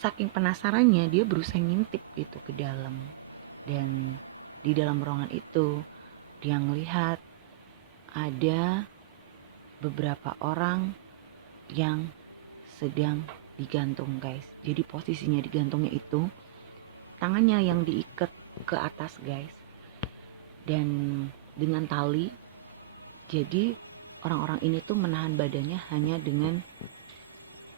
saking penasarannya dia berusaha ngintip gitu ke dalam. Dan di dalam ruangan itu dia ngelihat ada beberapa orang yang sedang digantung, guys. Jadi posisinya digantungnya itu tangannya yang diikat ke atas, guys, dan dengan tali. Jadi orang-orang ini tuh menahan badannya hanya dengan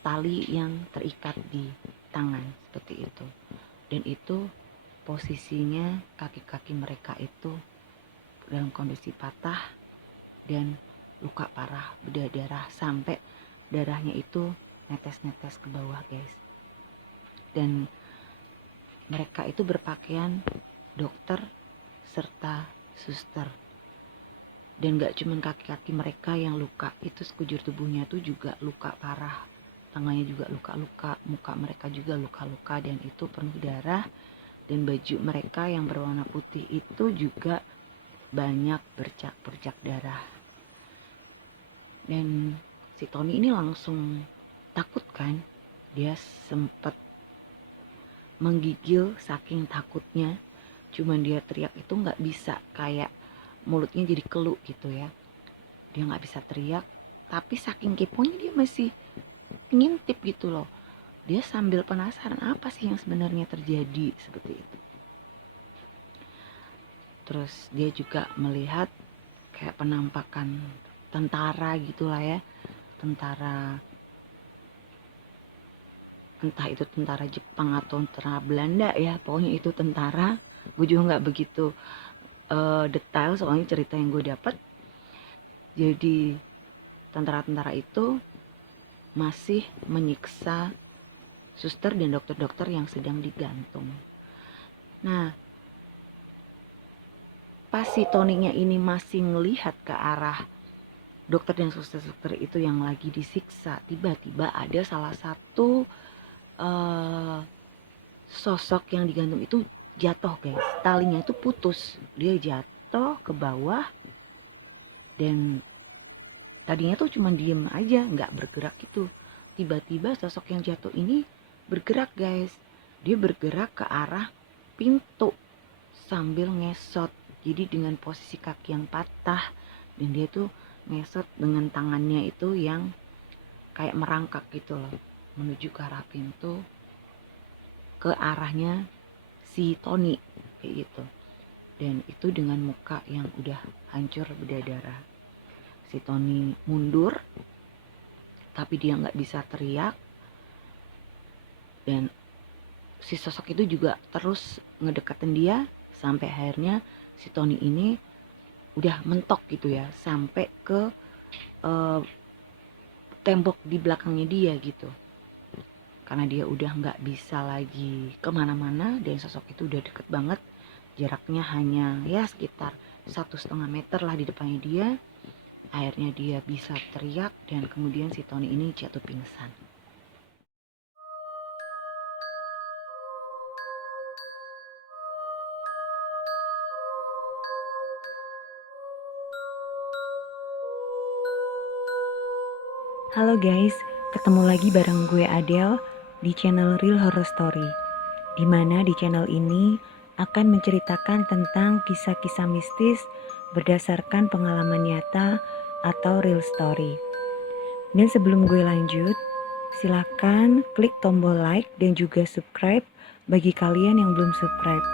tali yang terikat di tangan seperti itu. Dan itu posisinya kaki-kaki mereka itu dalam kondisi patah dan luka parah, berdarah sampai darahnya itu netes-netes ke bawah, guys. Dan mereka itu berpakaian dokter serta suster. Dan gak cuman kaki-kaki mereka yang luka, itu sekujur tubuhnya tuh juga luka parah. Tangannya juga luka-luka, muka mereka juga luka-luka, dan itu penuh darah. Dan baju mereka yang berwarna putih itu juga banyak bercak-bercak darah. Dan si Tony ini langsung takut kan. Dia sempat menggigil saking takutnya. Cuman dia teriak itu gak bisa, kayak mulutnya jadi keluk gitu ya. Dia gak bisa teriak, tapi saking keponya dia masih ngintip gitu loh. Dia sambil penasaran apa sih yang sebenarnya terjadi seperti itu. Terus dia juga melihat kayak penampakan tentara gitulah ya. Tentara, entah itu tentara Jepang atau tentara Belanda ya. Pokoknya itu tentara. Gue juga gak begitu detail soalnya cerita yang gue dapat. Jadi tentara-tentara itu masih menyiksa suster dan dokter-dokter yang sedang digantung. Nah, pas si Toninya ini masih ngelihat ke arah dokter dan suster-suster itu yang lagi disiksa, tiba-tiba ada salah satu sosok yang digantung itu jatuh, guys. Talinya itu putus, dia jatuh ke bawah. Dan tadinya tuh cuma diem aja, nggak bergerak gitu. Tiba-tiba sosok yang jatuh ini bergerak, guys. Dia bergerak ke arah pintu sambil ngesot. Jadi dengan posisi kaki yang patah, dan dia tuh ngesot dengan tangannya itu yang kayak merangkak gitu loh, menuju ke arah pintu, ke arahnya si Tony kayak gitu. Dan itu dengan muka yang udah hancur berdarah. Si Tony mundur, tapi dia nggak bisa teriak. Dan si sosok itu juga terus ngedeketin dia sampai akhirnya si Tony ini udah mentok gitu ya, sampai ke tembok di belakangnya dia gitu. Karena dia udah nggak bisa lagi kemana-mana dan sosok itu udah deket banget, jaraknya hanya ya sekitar 1,5 meter lah di depannya dia. Akhirnya dia bisa teriak dan kemudian si Tony ini jatuh pingsan. Halo guys, ketemu lagi bareng gue Adele di channel Real Horror Story. Dimana di channel ini akan menceritakan tentang kisah-kisah mistis berdasarkan pengalaman nyata atau real story. Dan sebelum gue lanjut, silakan klik tombol like dan juga subscribe bagi kalian yang belum subscribe.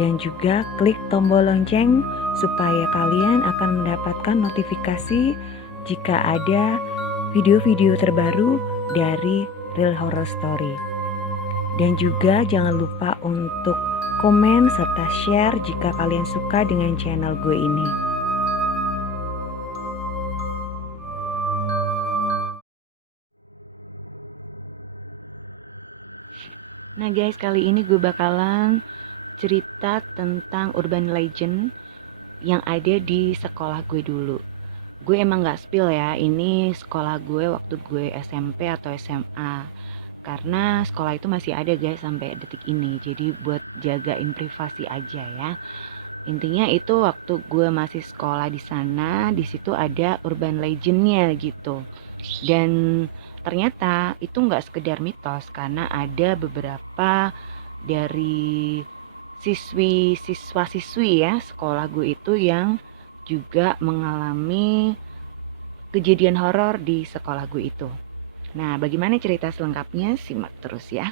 Dan juga klik tombol lonceng supaya kalian akan mendapatkan notifikasi jika ada video-video terbaru dari Real Horror Story. Dan juga jangan lupa untuk komen serta share jika kalian suka dengan channel gue ini. Nah guys, kali ini gue bakalan cerita tentang urban legend yang ada di sekolah gue dulu. Gue emang gak spill ya, ini sekolah gue waktu gue SMP atau SMA. Karena sekolah itu masih ada guys sampai detik ini. Jadi buat jagain privasi aja ya. Intinya itu waktu gue masih sekolah di sana, di situ ada urban legendnya gitu. Dan ternyata itu nggak sekedar mitos, karena ada beberapa dari siswa-siswi ya sekolah gue itu yang juga mengalami kejadian horor di sekolah gue itu. Nah, bagaimana cerita selengkapnya? Simak terus ya.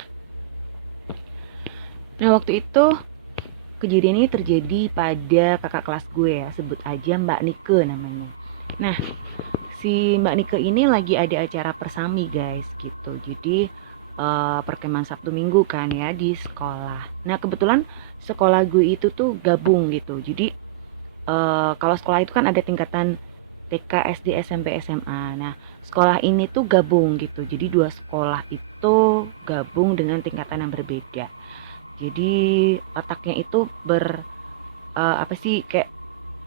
Nah, waktu itu kejadian ini terjadi pada kakak kelas gue ya, sebut aja Mbak Nike namanya. Nah, si Mbak Nike ini lagi ada acara persami guys gitu. Jadi perkemahan Sabtu Minggu kan ya di sekolah. Nah, kebetulan sekolah gue itu tuh gabung gitu. Jadi kalau sekolah itu kan ada tingkatan TK, SD, SMP, SMA. Nah, sekolah ini tuh gabung gitu. Jadi dua sekolah itu gabung dengan tingkatan yang berbeda. Jadi letaknya itu apa sih, kayak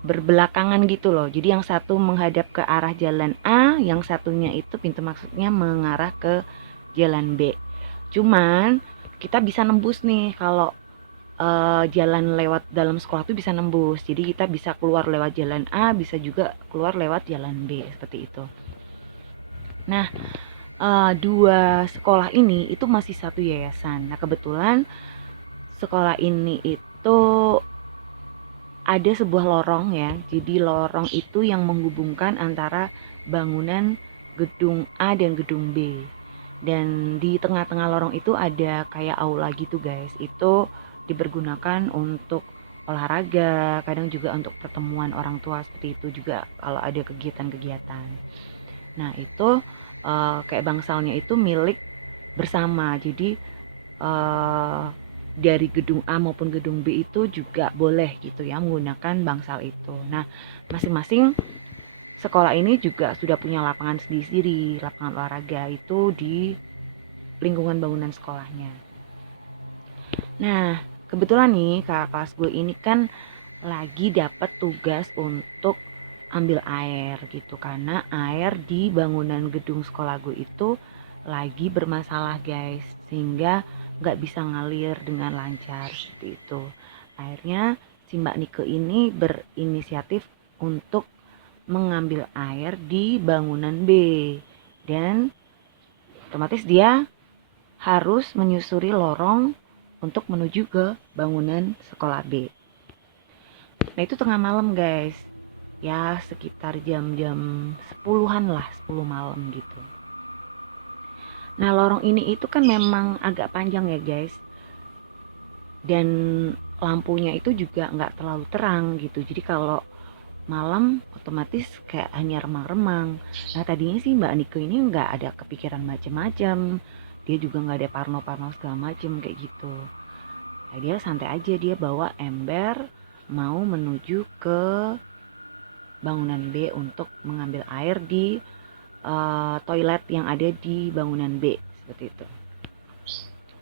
berbelakangan gitu loh. Jadi yang satu menghadap ke arah jalan A, yang satunya itu pintu maksudnya mengarah ke jalan B. Cuman kita bisa nembus nih kalau jalan lewat dalam sekolah tuh bisa nembus. Jadi kita bisa keluar lewat jalan A, bisa juga keluar lewat jalan B seperti itu. Nah, dua sekolah ini itu masih satu yayasan. Nah, kebetulan sekolah ini itu ada sebuah lorong ya. Jadi lorong itu yang menghubungkan antara bangunan gedung A dan gedung B. Dan di tengah-tengah lorong itu ada kayak aula gitu guys. Itu dipergunakan untuk olahraga, kadang juga untuk pertemuan orang tua seperti itu juga kalau ada kegiatan-kegiatan. Nah, itu kayak bangsalnya itu milik bersama. Jadi eh, dari gedung A maupun gedung B itu juga boleh gitu ya menggunakan bangsal itu. Nah, masing-masing sekolah ini juga sudah punya lapangan sendiri-sendiri, lapangan olahraga itu di lingkungan bangunan sekolahnya. Nah, kebetulan nih kakak kelas gue ini kan lagi dapat tugas untuk ambil air gitu, karena air di bangunan gedung sekolah gue itu lagi bermasalah guys, sehingga nggak bisa ngalir dengan lancar seperti itu. Akhirnya si Mbak Nike ini berinisiatif untuk mengambil air di bangunan B, dan otomatis dia harus menyusuri lorong untuk menuju ke bangunan sekolah B. Nah, itu tengah malam guys, ya sekitar jam-jam 10-an lah, 10 malam gitu. Nah, lorong ini itu kan memang agak panjang ya guys, dan lampunya itu juga nggak terlalu terang gitu. Jadi kalau malam otomatis kayak hanya remang-remang. Nah, tadinya sih Mbak Nike ini nggak ada kepikiran macem-macem, dia juga nggak ada parno-parno segala macem kayak gitu. Nah, dia santai aja, dia bawa ember mau menuju ke bangunan B untuk mengambil air di toilet yang ada di bangunan B seperti itu.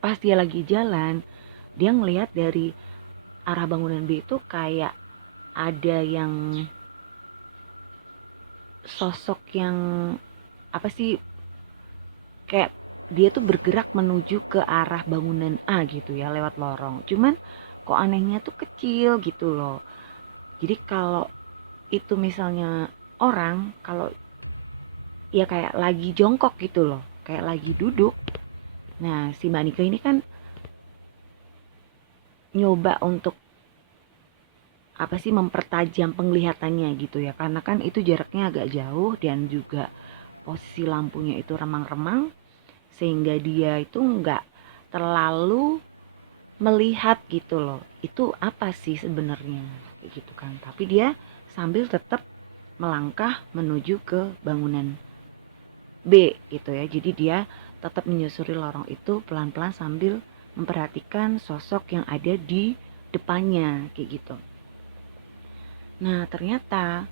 Pas dia lagi jalan, dia ngelihat dari arah bangunan B itu kayak ada yang sosok yang apa sih, kayak dia tuh bergerak menuju ke arah bangunan A gitu ya lewat lorong. Cuman kok anehnya tuh kecil gitu loh. Jadi kalau itu misalnya orang, kalau ya kayak lagi jongkok gitu loh, kayak lagi duduk. Nah, si Mbak Nika ini kan nyoba untuk apa sih, mempertajam penglihatannya gitu ya, karena kan itu jaraknya agak jauh dan juga posisi lampunya itu remang-remang, sehingga dia itu nggak terlalu melihat gitu loh, itu apa sih sebenarnya kayak gitu kan. Tapi dia sambil tetap melangkah menuju ke bangunan B gitu ya. Jadi dia tetap menyusuri lorong itu pelan-pelan sambil memperhatikan sosok yang ada di depannya kayak gitu. Nah, ternyata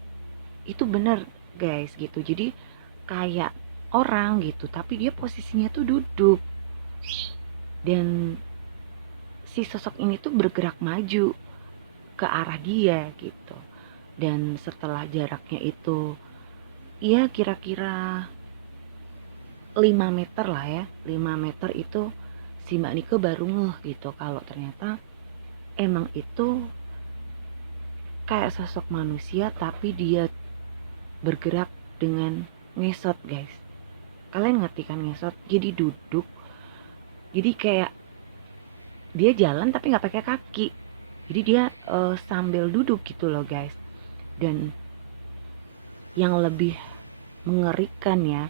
itu bener guys gitu. Jadi kayak orang gitu, tapi dia posisinya tuh duduk. Dan si sosok ini tuh bergerak maju ke arah dia gitu. Dan setelah jaraknya itu ya kira-kira 5 meter lah ya, 5 meter itu si Mbak Nike baru ngeh gitu kalau ternyata emang itu kayak sosok manusia, tapi dia bergerak dengan ngesot guys. Kalian ngerti kan ngesot? Jadi duduk, jadi kayak dia jalan tapi nggak pakai kaki. Jadi dia sambil duduk gitu loh guys. Dan yang lebih mengerikan ya,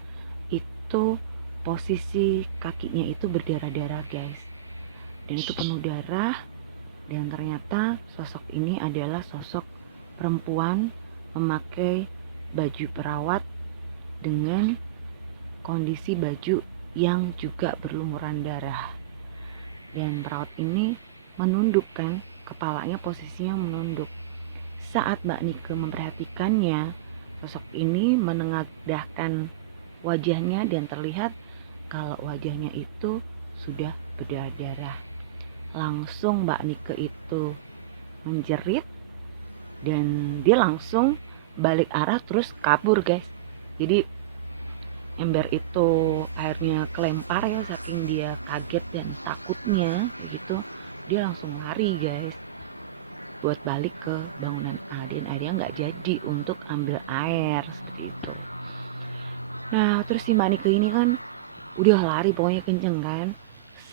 itu posisi kakinya itu berdarah-darah guys. Dan itu penuh darah, dan ternyata sosok ini adalah sosok perempuan memakai baju perawat dengan kondisi baju yang juga berlumuran darah. Dan perawat ini menunduk kan, kepalanya posisinya menunduk. Saat Mbak Nike memperhatikannya, sosok ini menengadahkan wajahnya dan terlihat kalau wajahnya itu sudah berdarah. Langsung Mbak Nike itu menjerit dan dia langsung balik arah terus kabur guys. Jadi ember itu akhirnya kelempar ya, saking dia kaget dan takutnya kayak gitu. Dia langsung lari guys buat balik ke bangunan A, dan akhirnya nggak jadi untuk ambil air seperti itu. Nah terus si Mbak Nike ini kan udah lari pokoknya kenceng kan,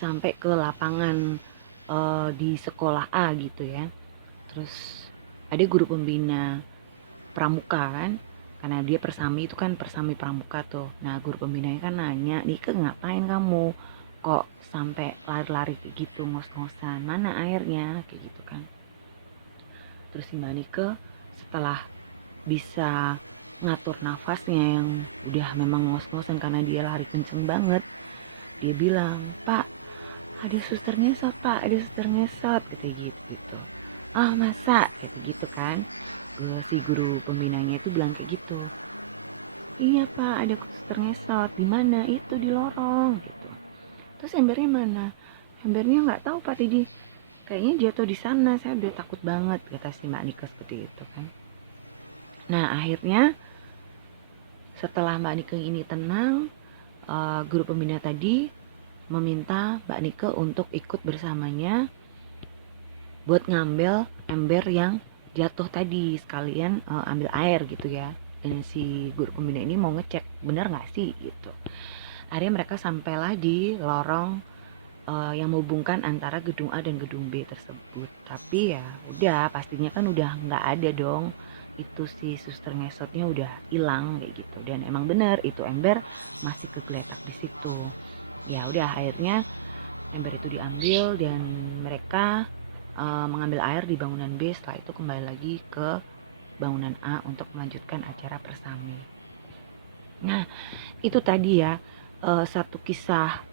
sampai ke lapangan di sekolah A gitu ya. Terus ada guru pembina pramuka kan, karena dia persami itu kan, persami pramuka tuh. Nah guru pembinanya kan nanya, Nike ngapain kamu kok sampai lari-lari kayak gitu, ngos-ngosan, mana airnya kayak gitu kan. Terus si Mbak Nike setelah bisa ngatur nafasnya yang udah memang ngos-ngosan karena dia lari kenceng banget, dia bilang, Pak ada suster ngesot, Pak ada suster ngesot, gitu gitu. Ah masa, gitu kan. Si guru pembinanya itu bilang kayak gitu. Iya Pak, ada suster ngesot. Di mana? Itu di lorong gitu. Terus embernya mana? Embernya nggak tahu Pak tadi. Kayaknya jatuh di sana. Saya udah takut banget, kata si Mbak Nika seperti itu kan. Nah akhirnya setelah Mbak Nika ini tenang, guru pembina tadi meminta Mbak Nika untuk ikut bersamanya buat ngambil ember yang jatuh tadi, sekalian ambil air gitu ya. Dan si guru pembina ini mau ngecek benar nggak sih gitu. Akhirnya mereka sampailah di lorong yang menghubungkan antara gedung A dan gedung B tersebut. Tapi ya udah, pastinya kan udah nggak ada dong, itu si suster ngesotnya udah hilang kayak gitu. Dan emang bener itu ember masih kegeletak di situ. Ya udah akhirnya ember itu diambil dan mereka mengambil air di bangunan B. Setelah itu kembali lagi ke bangunan A untuk melanjutkan acara persami. Nah itu tadi ya satu kisah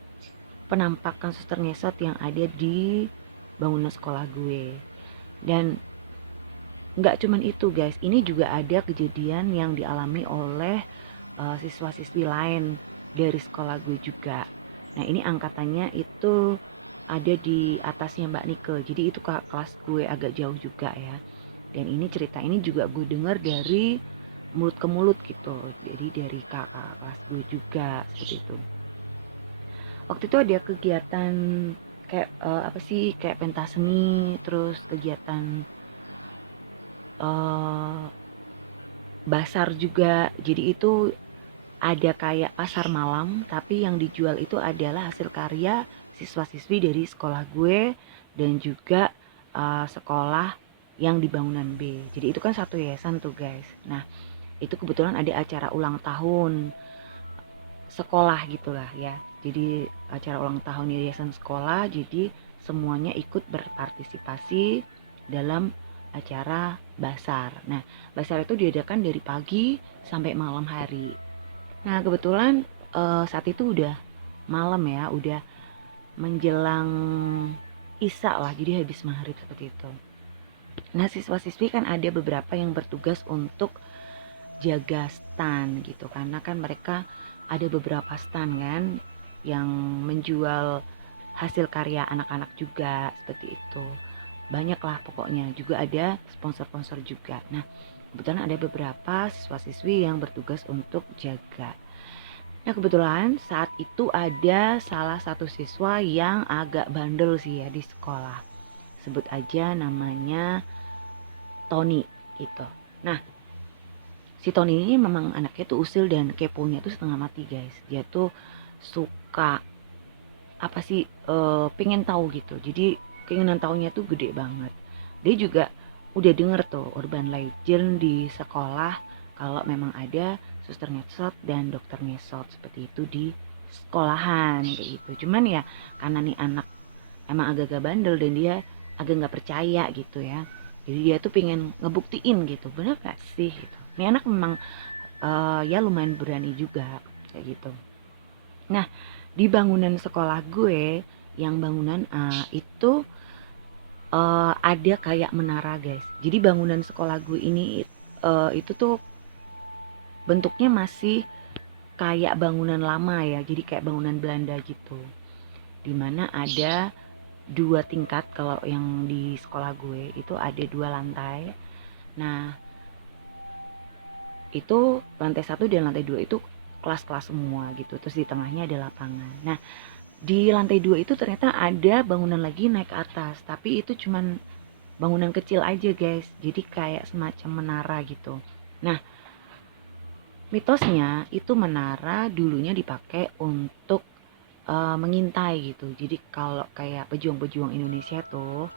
penampakan suster ngesot yang ada di bangunan sekolah gue. Dan nggak cuman itu guys, ini juga ada kejadian yang dialami oleh siswa-siswi lain dari sekolah gue juga. Nah ini angkatannya itu ada di atasnya Mbak Nike, jadi itu kelas gue agak jauh juga ya. Dan ini cerita ini juga gue dengar dari mulut ke mulut gitu, jadi dari kakak kelas gue juga seperti itu. Waktu itu ada kegiatan kayak apa sih, kayak pentas seni, terus kegiatan basar juga. Jadi itu ada kayak pasar malam, tapi yang dijual itu adalah hasil karya siswa-siswi dari sekolah gue dan juga sekolah yang di bangunan B. Jadi itu kan satu yayasan tuh guys. Nah itu kebetulan ada acara ulang tahun sekolah gitulah ya. Jadi acara ulang tahun yayasan sekolah, jadi semuanya ikut berpartisipasi dalam acara basar. Nah, basar itu diadakan dari pagi sampai malam hari. Nah, kebetulan saat itu udah malam ya, udah menjelang isya lah, jadi habis maghrib seperti itu. Nah, siswa-siswi kan ada beberapa yang bertugas untuk jaga stand gitu, karena kan mereka ada beberapa stand kan yang menjual hasil karya anak-anak juga seperti itu. Banyak lah pokoknya, juga ada sponsor-sponsor juga. Nah kebetulan ada beberapa siswa-siswi yang bertugas untuk jaga. Nah kebetulan saat itu ada salah satu siswa yang agak bandel sih ya di sekolah. Sebut aja namanya Tony gitu. Nah si Tony ini memang anaknya tuh usil dan keponya tuh setengah mati guys. Dia tuh suka apa sih pengen tahu gitu. Jadi keinginan tahunya tuh gede banget. Dia juga udah denger tuh urban legend di sekolah kalau memang ada suster ngesot dan dokter ngesot seperti itu di sekolahan kayak gitu. Cuman ya karena nih anak emang agak-agak bandel dan dia agak nggak percaya gitu ya. Jadi dia tuh pengen ngebuktiin gitu, bener gak sih gitu. Ini anak memang ya lumayan berani juga kayak gitu. Nah, di bangunan sekolah gue yang bangunan A itu ada kayak menara guys. Jadi bangunan sekolah gue ini itu tuh bentuknya masih kayak bangunan lama ya. Jadi kayak bangunan Belanda gitu. Dimana ada 2 tingkat, kalau yang di sekolah gue itu ada 2 lantai. Nah, itu lantai 1 dan lantai 2 itu kelas-kelas semua gitu. Terus di tengahnya ada lapangan. Nah, di lantai 2 itu ternyata ada bangunan lagi naik ke atas, tapi itu cuman bangunan kecil aja guys. Jadi kayak semacam menara gitu. Nah, mitosnya itu menara dulunya dipakai untuk mengintai gitu. Jadi kalau kayak pejuang-pejuang Indonesia tuh,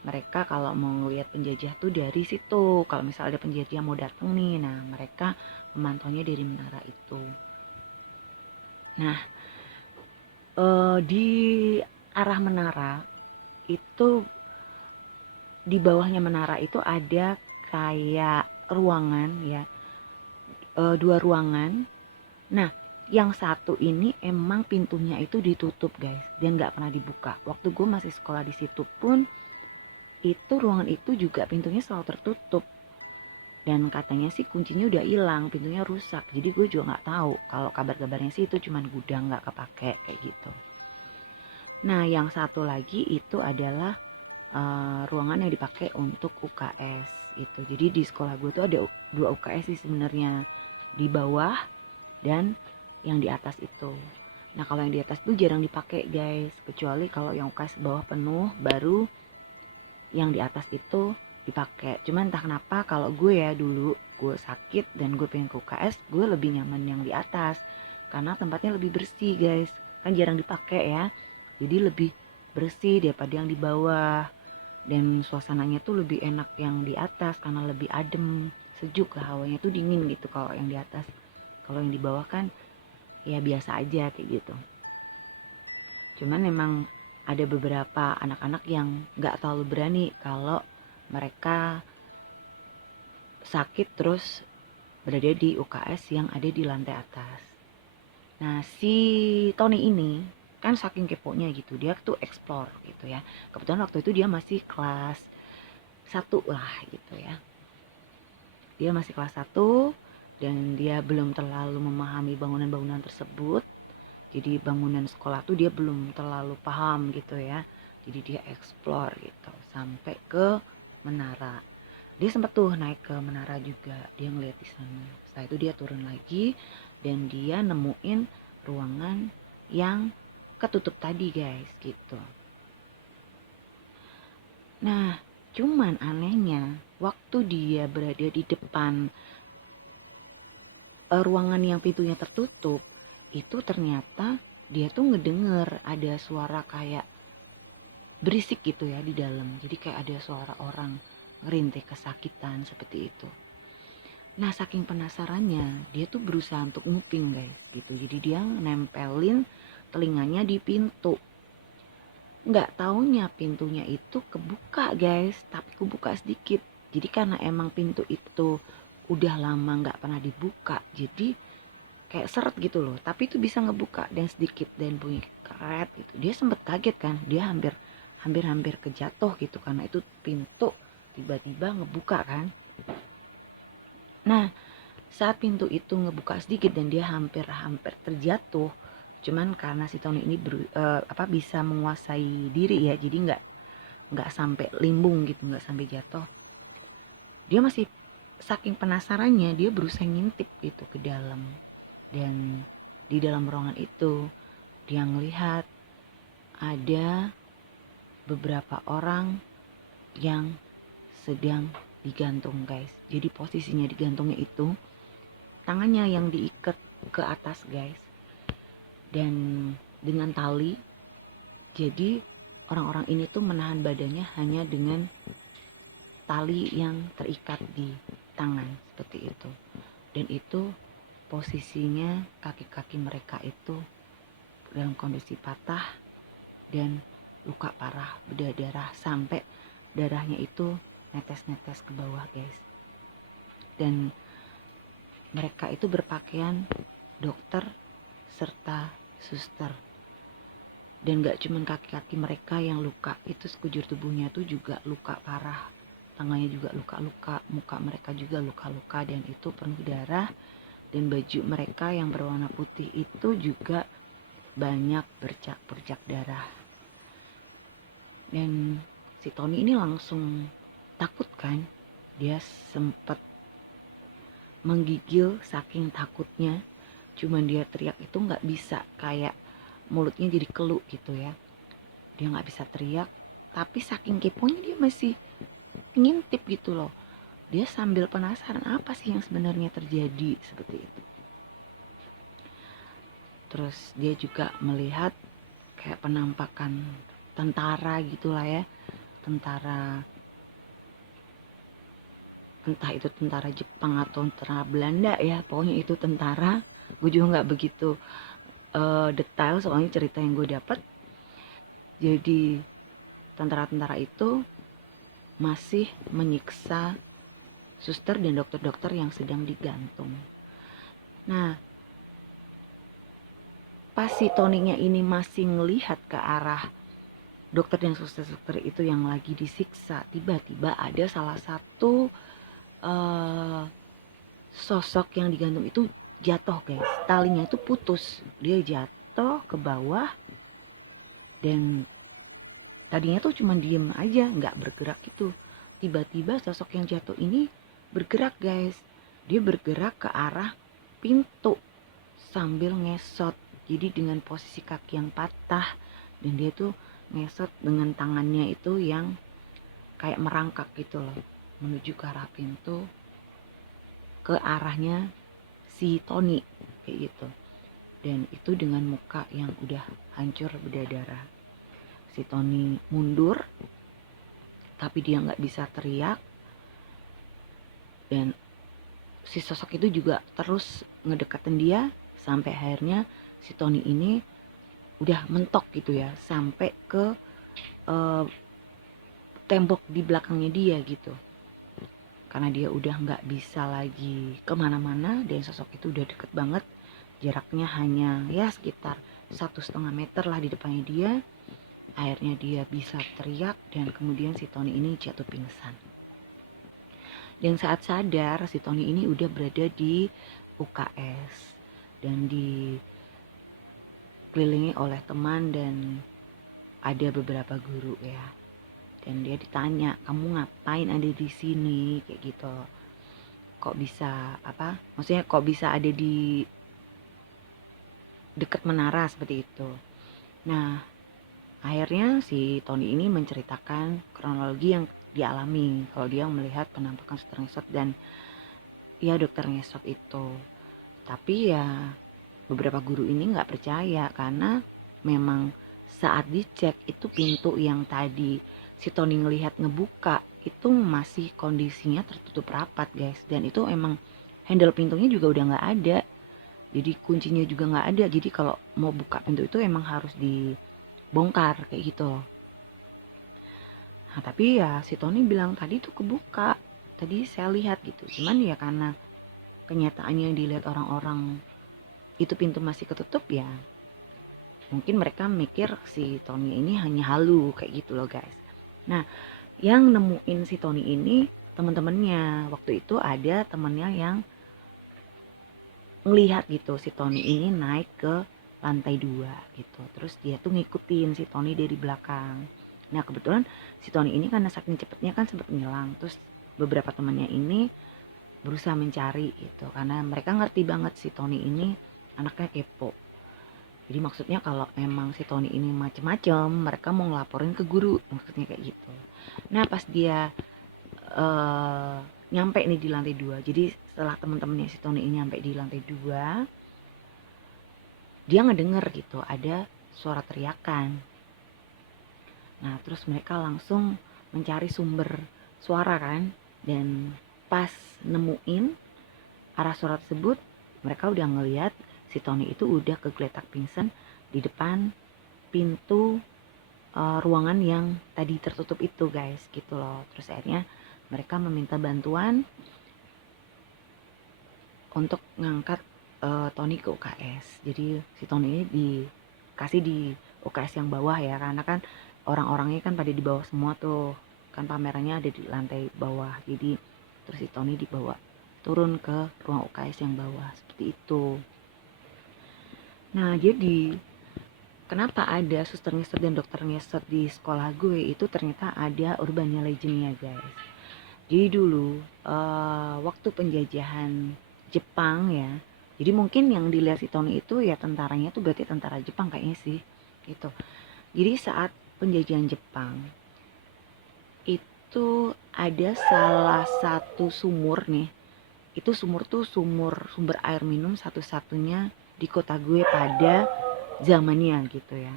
mereka kalau mau ngelihat penjajah tuh dari situ. Kalau misalnya ada penjajah mau datang nih, nah mereka memantaunya dari menara itu. Nah, di arah menara itu, di bawahnya menara itu ada kayak ruangan ya, 2 ruangan. Nah, yang satu ini emang pintunya itu ditutup guys dan nggak pernah dibuka. Waktu gue masih sekolah di situ pun itu ruangan itu juga pintunya selalu tertutup. Dan katanya sih kuncinya udah hilang, pintunya rusak. Jadi gue juga nggak tahu. Kalau kabar-kabarnya sih itu cuman gudang nggak kepake kayak gitu. Nah, yang satu lagi itu adalah ruangan yang dipakai untuk UKS itu. Jadi di sekolah gue tuh ada 2 UKS sih sebenarnya, di bawah dan yang di atas itu. Nah, kalau yang di atas tuh jarang dipakai guys, kecuali kalau yang UKS bawah penuh baru yang di atas itu dipakai. Cuman entah kenapa kalau gue ya dulu gue sakit dan gue pengen ke UKS, gue lebih nyaman yang di atas karena tempatnya lebih bersih guys. Kan jarang dipakai ya. Jadi lebih bersih daripada yang di bawah. Dan suasananya tuh lebih enak yang di atas karena lebih adem, sejuk lah, hawanya tuh dingin gitu kalau yang di atas. Kalau yang di bawah kan ya biasa aja kayak gitu. Cuman memang ada beberapa anak-anak yang nggak terlalu berani kalau mereka sakit terus berada di UKS yang ada di lantai atas. Nah, si Tony ini kan saking keponya gitu, dia tuh explore gitu ya. Kebetulan waktu itu dia masih kelas 1 lah gitu ya. Dia masih kelas 1 dan dia belum terlalu memahami bangunan-bangunan tersebut. Jadi bangunan sekolah tuh dia belum terlalu paham gitu ya. Jadi dia explore gitu sampai ke menara. Dia sempat tuh naik ke menara juga, dia ngeliat di sana. Setelah itu dia turun lagi dan dia nemuin ruangan yang ketutup tadi guys gitu. Nah, cuman anehnya waktu dia berada di depan ruangan yang pintunya tertutup, itu ternyata dia tuh ngedenger ada suara kayak berisik gitu ya di dalam. Jadi kayak ada suara orang ngerintih kesakitan seperti itu. Nah, saking penasarannya, dia tuh berusaha untuk nguping guys gitu. Jadi dia nempelin telinganya di pintu. Nggak taunya pintunya itu kebuka guys, tapi kebuka sedikit. Jadi karena emang pintu itu udah lama nggak pernah dibuka, jadi kayak seret gitu loh. Tapi itu bisa ngebuka dan sedikit dan bunyi keret gitu. Dia sempet kaget kan, dia hampir kejatuh gitu karena itu pintu tiba-tiba ngebuka kan. Nah, saat pintu itu ngebuka sedikit dan dia hampir terjatuh, cuman karena si Tony ini bisa menguasai diri ya, jadi nggak sampai limbung gitu, nggak sampai jatuh. Dia masih saking penasarannya, dia berusaha ngintip gitu ke dalam. Dan di dalam ruangan itu dia ngelihat ada beberapa orang yang sedang digantung guys. Jadi posisinya digantungnya itu tangannya yang diikat ke atas guys, dan dengan tali. Jadi orang-orang ini tuh menahan badannya hanya dengan tali yang terikat di tangan seperti itu. Dan itu posisinya kaki-kaki mereka itu dalam kondisi patah dan luka parah, berdarah sampai darahnya itu netes-netes ke bawah guys. Dan mereka itu berpakaian dokter serta suster. Dan gak cuman kaki-kaki mereka yang luka, itu sekujur tubuhnya tuh juga luka parah. Tangannya juga luka-luka, muka mereka juga luka-luka, dan itu penuh darah. Dan baju mereka yang berwarna putih itu juga banyak bercak-bercak darah. Dan si Tony ini langsung takut kan. Dia sempat menggigil saking takutnya. Cuman dia teriak itu gak bisa, kayak mulutnya jadi keluk gitu ya. Dia gak bisa teriak, tapi saking keponya dia masih ngintip gitu loh. Dia sambil penasaran apa sih yang sebenarnya terjadi seperti itu. Terus dia juga melihat kayak penampakan tentara gitulah ya. Tentara, entah itu tentara Jepang atau tentara Belanda ya. Pokoknya itu tentara. Gue juga gak begitu detail soalnya cerita yang gue dapat. Jadi tentara-tentara itu masih menyiksa suster dan dokter-dokter yang sedang digantung. Nah, pas si Toninya ini masih ngelihat ke arah dokter dan suster-suster itu yang lagi disiksa, tiba-tiba ada salah satu sosok yang digantung itu jatuh guys. Talinya itu putus, dia jatuh ke bawah. Dan tadinya tuh cuma diem aja, nggak bergerak gitu. Tiba-tiba sosok yang jatuh ini bergerak guys. Dia bergerak ke arah pintu sambil ngesot. Jadi dengan posisi kaki yang patah, dan dia tuh ngesot dengan tangannya itu yang kayak merangkak gitu loh, menuju ke arah pintu, ke arahnya si Tony kayak gitu. Dan itu dengan muka yang udah hancur berdarah. Si Tony mundur, tapi dia nggak bisa teriak. Dan si sosok itu juga terus ngedekatin dia sampai akhirnya si Tony ini udah mentok gitu ya, sampai ke tembok di belakangnya dia gitu. Karena dia udah nggak bisa lagi kemana-mana, dan sosok itu udah deket banget, jaraknya hanya ya sekitar 1,5 meter lah di depannya dia. Akhirnya dia bisa teriak, dan kemudian si Tony ini jatuh pingsan. Dan saat sadar, si Tony ini udah berada di UKS dan dikelilingi oleh teman dan ada beberapa guru ya. Dan dia ditanya, kamu ngapain ada di sini kayak gitu. Kok bisa maksudnya kok bisa ada di dekat menara seperti itu. Nah, akhirnya si Tony ini menceritakan kronologi yang dialami kalau dia melihat penampakan suster ngesot dan ya dokter ngesot itu. Tapi ya beberapa guru ini nggak percaya karena memang saat dicek itu pintu yang tadi si Tony ngelihat ngebuka itu masih kondisinya tertutup rapat guys. Dan itu emang handle pintunya juga udah nggak ada. Jadi kuncinya juga nggak ada. Jadi kalau mau buka pintu itu emang harus dibongkar kayak gitu. Nah tapi ya si Tony bilang tadi tuh kebuka, tadi saya lihat gitu. Cuman ya karena kenyataannya yang dilihat orang-orang itu pintu masih ketutup ya, mungkin mereka mikir si Tony ini hanya halu kayak gitu loh guys. Nah yang nemuin si Tony ini teman-temannya. Waktu itu ada temennya yang ngelihat gitu si Tony ini naik ke lantai 2 gitu. Terus dia tuh ngikutin si Tony dari belakang. Nah kebetulan si Tony ini karena saking cepetnya kan sempat ngilang. Terus beberapa temannya ini berusaha mencari gitu, karena mereka ngerti banget si Tony ini anaknya kepo. Jadi maksudnya kalau memang si Tony ini macem-macem, mereka mau ngelaporin ke guru, maksudnya kayak gitu. Nah pas dia nyampe nih di lantai 2. Jadi setelah teman-temannya si Tony ini nyampe di lantai 2, dia ngedenger gitu ada suara teriakan. Nah terus mereka langsung mencari sumber suara kan, dan pas nemuin arah suara tersebut, mereka udah ngeliat si Tony itu udah kegeletak pingsan di depan pintu ruangan yang tadi tertutup itu guys, gitu loh. Terus akhirnya mereka meminta bantuan untuk ngangkat Tony ke UKS. Jadi si Tony ini dikasih di UKS yang bawah ya, karena kan orang-orangnya kan pada di bawah semua tuh, kan pamerannya ada di lantai bawah. Jadi terus si Tony dibawa turun ke ruang UKS yang bawah, seperti itu. Nah jadi kenapa ada suster ngesot dan dokter ngesot di sekolah gue, itu ternyata ada urban legendnya guys. Jadi dulu waktu penjajahan Jepang ya, jadi mungkin yang dilihat si Tony itu ya tentaranya tuh berarti tentara Jepang kayaknya sih gitu. Jadi saat penjajahan Jepang itu ada salah satu sumur nih, itu sumur tuh sumber air minum satu-satunya di kota gue pada zamannya gitu ya.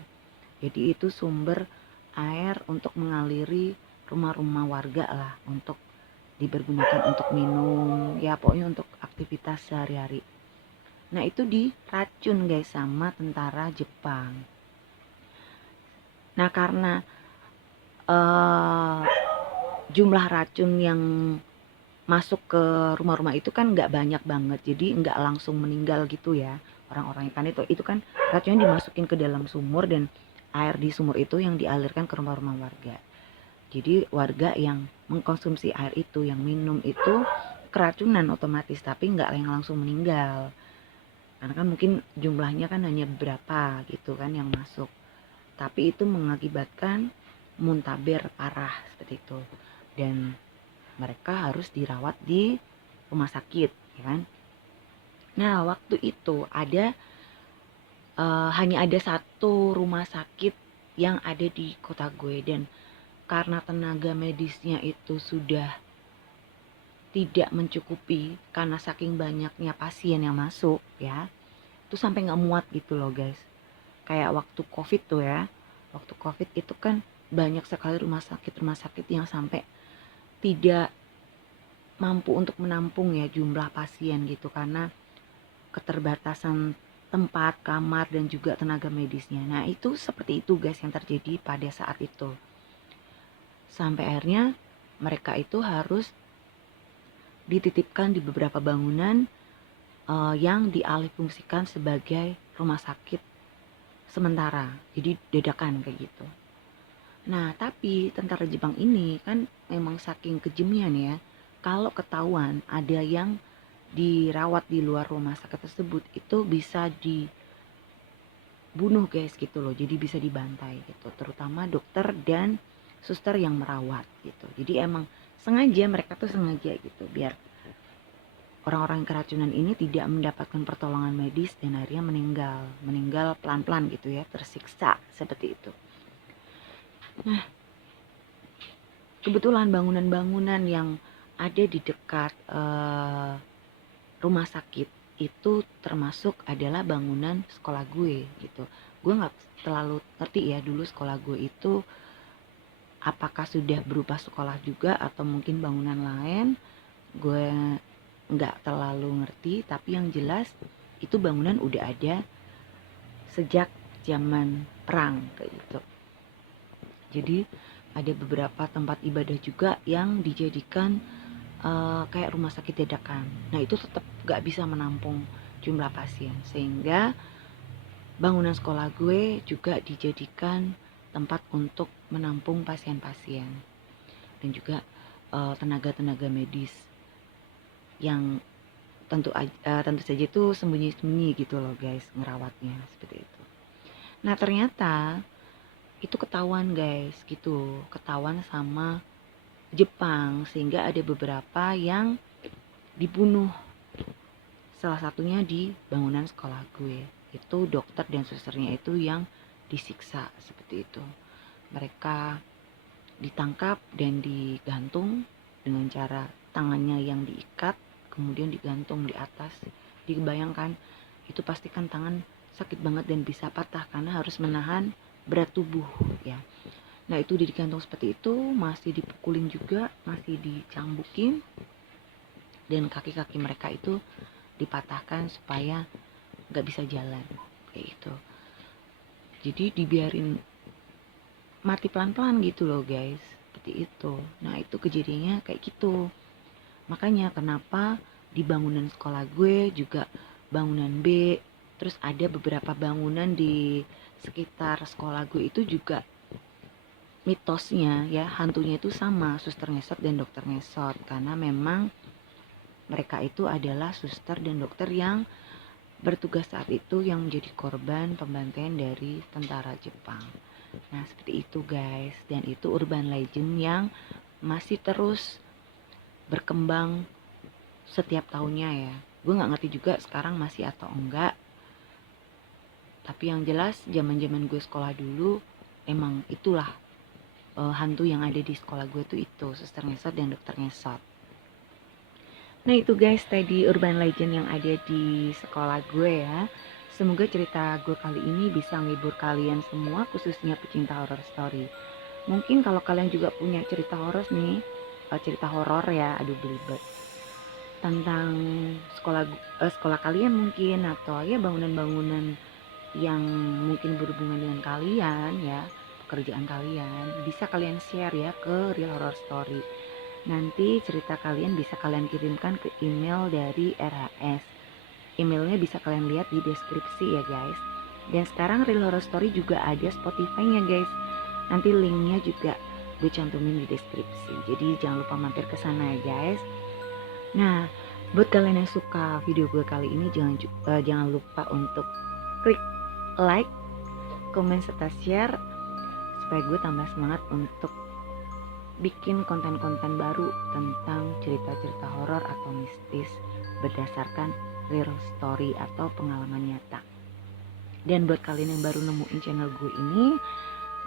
Jadi itu sumber air untuk mengaliri rumah-rumah warga lah, untuk dipergunakan untuk minum, ya pokoknya untuk aktivitas sehari-hari. Nah itu diracun guys sama tentara Jepang. Nah karena jumlah racun yang masuk ke rumah-rumah itu kan nggak banyak banget, jadi nggak langsung meninggal gitu ya orang-orang kan. Itu kan racunnya dimasukin ke dalam sumur, dan air di sumur itu yang dialirkan ke rumah-rumah warga. Jadi warga yang mengkonsumsi air itu, yang minum itu keracunan otomatis, tapi nggak yang langsung meninggal. Karena kan mungkin jumlahnya kan hanya beberapa gitu kan yang masuk. Tapi itu mengakibatkan muntaber parah seperti itu. Dan mereka harus dirawat di rumah sakit, ya kan? Nah waktu itu ada hanya ada satu rumah sakit yang ada di kota gue, dan karena tenaga medisnya itu sudah tidak mencukupi karena saking banyaknya pasien yang masuk ya, itu sampai nggak muat gitu loh guys. Kayak waktu COVID tuh ya, waktu COVID itu kan banyak sekali rumah sakit yang sampai tidak mampu untuk menampung ya jumlah pasien gitu, karena keterbatasan tempat, kamar, dan juga tenaga medisnya. Nah itu seperti itu guys yang terjadi pada saat itu. Sampai akhirnya mereka itu harus dititipkan di beberapa bangunan yang dialihfungsikan sebagai rumah sakit sementara. Jadi dadakan kayak gitu. Nah tapi tentara Jepang ini kan memang saking kejamnya nih ya, kalau ketahuan ada yang dirawat di luar rumah sakit tersebut, itu bisa dibunuh guys gitu loh. Jadi bisa dibantai gitu, terutama dokter dan suster yang merawat gitu. Jadi emang sengaja, mereka tuh sengaja gitu biar orang-orang keracunan ini tidak mendapatkan pertolongan medis dan akhirnya meninggal pelan-pelan gitu ya, tersiksa seperti itu. Nah kebetulan bangunan-bangunan yang ada di dekat rumah sakit itu termasuk adalah bangunan sekolah gue gitu. Gue nggak terlalu ngerti ya dulu sekolah gue itu apakah sudah berupa sekolah juga atau mungkin bangunan lain, gue nggak terlalu ngerti. Tapi yang jelas itu bangunan udah ada sejak zaman perang kayak gitu. Jadi ada beberapa tempat ibadah juga yang dijadikan kayak rumah sakit dadakan. Nah itu tetap gak bisa menampung jumlah pasien, sehingga bangunan sekolah gue juga dijadikan tempat untuk menampung pasien-pasien dan juga tenaga-tenaga medis yang tentu saja itu sembunyi-sembunyi gitu loh guys ngerawatnya seperti itu. Nah ternyata itu ketahuan guys gitu, ketahuan sama Jepang, sehingga ada beberapa yang dibunuh. Salah satunya di bangunan sekolah gue, itu dokter dan susternya itu yang disiksa seperti itu. Mereka ditangkap dan digantung dengan cara tangannya yang diikat kemudian digantung di atas. Dibayangkan itu pastikan tangan sakit banget dan bisa patah karena harus menahan berat tubuh ya. Nah itu digantung seperti itu, masih dipukulin juga, masih dicambukin, dan kaki-kaki mereka itu dipatahkan supaya nggak bisa jalan kayak gitu. Jadi dibiarin mati pelan-pelan gitu loh guys, seperti itu. Nah itu kejadiannya kayak gitu. Makanya kenapa di bangunan sekolah gue juga bangunan B, terus ada beberapa bangunan di sekitar sekolah gue itu juga mitosnya ya, hantunya itu sama, suster ngesot dan dokter ngesot, karena memang mereka itu adalah suster dan dokter yang bertugas saat itu yang menjadi korban pembantaian dari tentara Jepang. Nah seperti itu guys, dan itu urban legend yang masih terus berkembang setiap tahunnya ya. Gue nggak ngerti juga sekarang masih atau enggak, tapi yang jelas zaman-zaman gue sekolah dulu emang itulah hantu yang ada di sekolah gue tuh itu suster ngesot dan dokter ngesot. Nah itu guys tadi urban legend yang ada di sekolah gue ya. Semoga cerita gue kali ini bisa menghibur kalian semua, khususnya pecinta horror story. Mungkin kalau kalian juga punya cerita horor nih, cerita horor ya, aduh belibet, tentang sekolah kalian mungkin, atau ya bangunan-bangunan yang mungkin berhubungan dengan kalian ya, pekerjaan kalian, bisa kalian share ya ke Real Horror Story. Nanti cerita kalian bisa kalian kirimkan ke email dari RHS. Emailnya bisa kalian lihat di deskripsi ya guys. Dan sekarang Real Horror Story juga ada Spotify-nya guys. Nanti linknya juga gue cantumin di deskripsi. Jadi jangan lupa mampir ke sana ya guys. Nah, buat kalian yang suka video gue kali ini jangan lupa untuk klik like, komen serta share supaya gue tambah semangat untuk bikin konten-konten baru tentang cerita-cerita horor atau mistis berdasarkan real story atau pengalaman nyata. Dan buat kalian yang baru nemuin channel gue ini,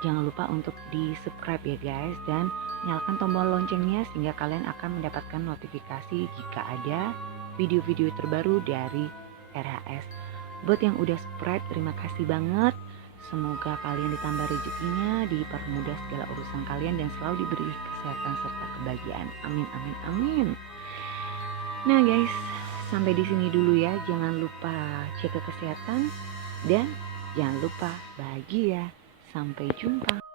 jangan lupa untuk di subscribe ya guys, dan nyalakan tombol loncengnya sehingga kalian akan mendapatkan notifikasi jika ada video-video terbaru dari RHS. Buat yang udah subscribe, terima kasih banget. Semoga kalian ditambah rezekinya, dipermudah segala urusan kalian, dan selalu diberi kesehatan serta kebahagiaan. Amin, amin, amin. Nah guys, sampai di sini dulu ya. Jangan lupa jaga kesehatan dan jangan lupa bahagia. Sampai jumpa.